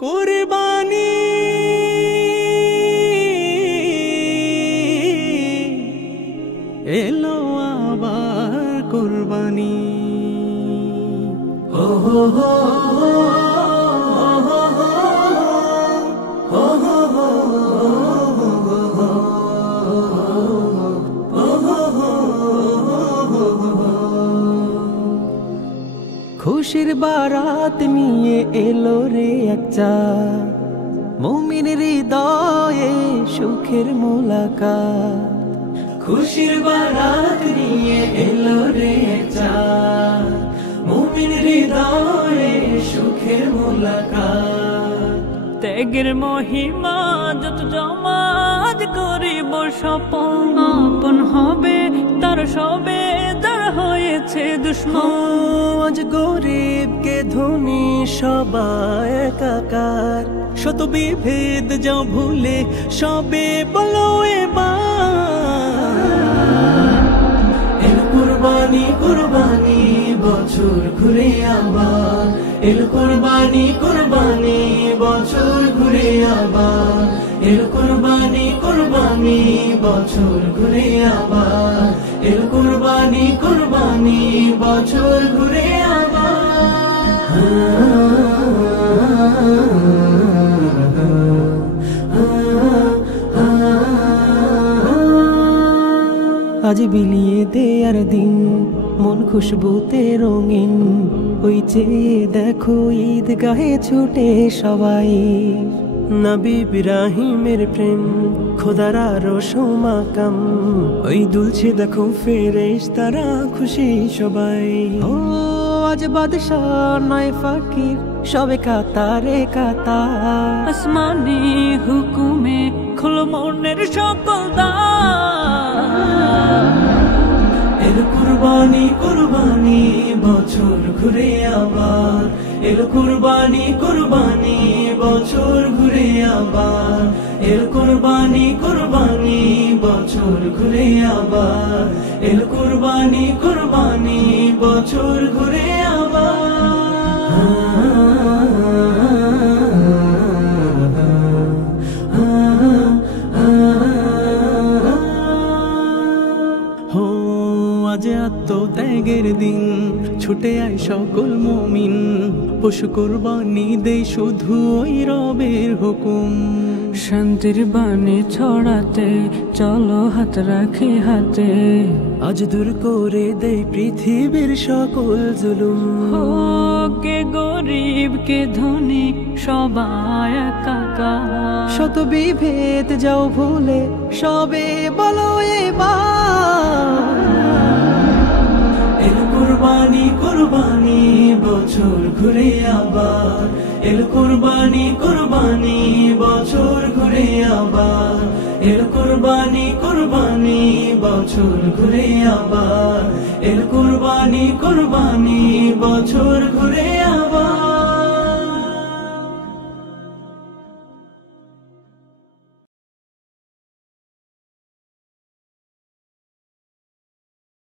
কুরবানি এলো আবার কুরবানি। হো হো হো খুশির বারাত নিয়ে এলো রে একটা মুমিন হৃদয়ে সুখের মোলাকাত। খুশির বারাত নিয়ে এলো রে একটা মুমিন হৃদয়ে সুখের মোলাকাত। ত্যাগের মহিমা যত জমাজ করিব স্বপন আপন হবে তার সবে যার হয়েছে দুশ্মন। আজ গরিবকে ধনী সবাই একাকার, শত বিভেদ যাও ভুলে সবে বলো এবার এলো কুরবানি কুরবানি বছর ঘুরে আবার। এলো কুরবানি কুরবানি বছর ঘুরে আবার। এলো কুরবানি কুরবানি বছর ঘুরে আবার। এলো কুরবানি কুরবানি বছর ঘুরে আজ বিলিয়ে দেয়ার দিন মন খুশবুতে রঙিন। ওই চেয়ে দেখো ঈদ গাহে ছুটে সবাই। নবী ইব্রাহিমের প্রেম খোদার আরো সমাকাম। ওই দুলছে দেখো ফেরেশতারা খুশি সবাই। ও আজ বাদশাহ নয় ফকির সবে কাতারে কাতার। আসমানি হুকুমে খোলো মনের সকল দ্বার। এলো কুরবানি কুরবানি বছর ঘুরে আবার। এলো কুরবানি কুরবানি বছর ঘুরে আবার। এলো কুরবানি কুরবানি বছর ঘুরে আবার। এলো কুরবানি কুরবানি বছর ঘুরে আজ আত্মত্যাগের দিন ছুটে আয় সকল মুমিন। পশু কুরবানি দে শুধু ওই রবের হুকুম। শান্তির বাণী ছড়াতে চলো হাত রাখি হাতে। আজ দূর করে দে পৃথিবীর সকল জুলুম। কে গরিব কে ধনী সবাই একাকার। শত বিভেদ যাও ভুলে সবে বলো এবার এলো কুরবানি কুরবানি বছর ঘুরে আবার। এলো কুরবানি কুরবানি বছর ঘুরে আবার। এলো কুরবানি কুরবানি বছর ঘুরে আবার। এলো কুরবানি কুরবানি বছর ঘুরে আবার।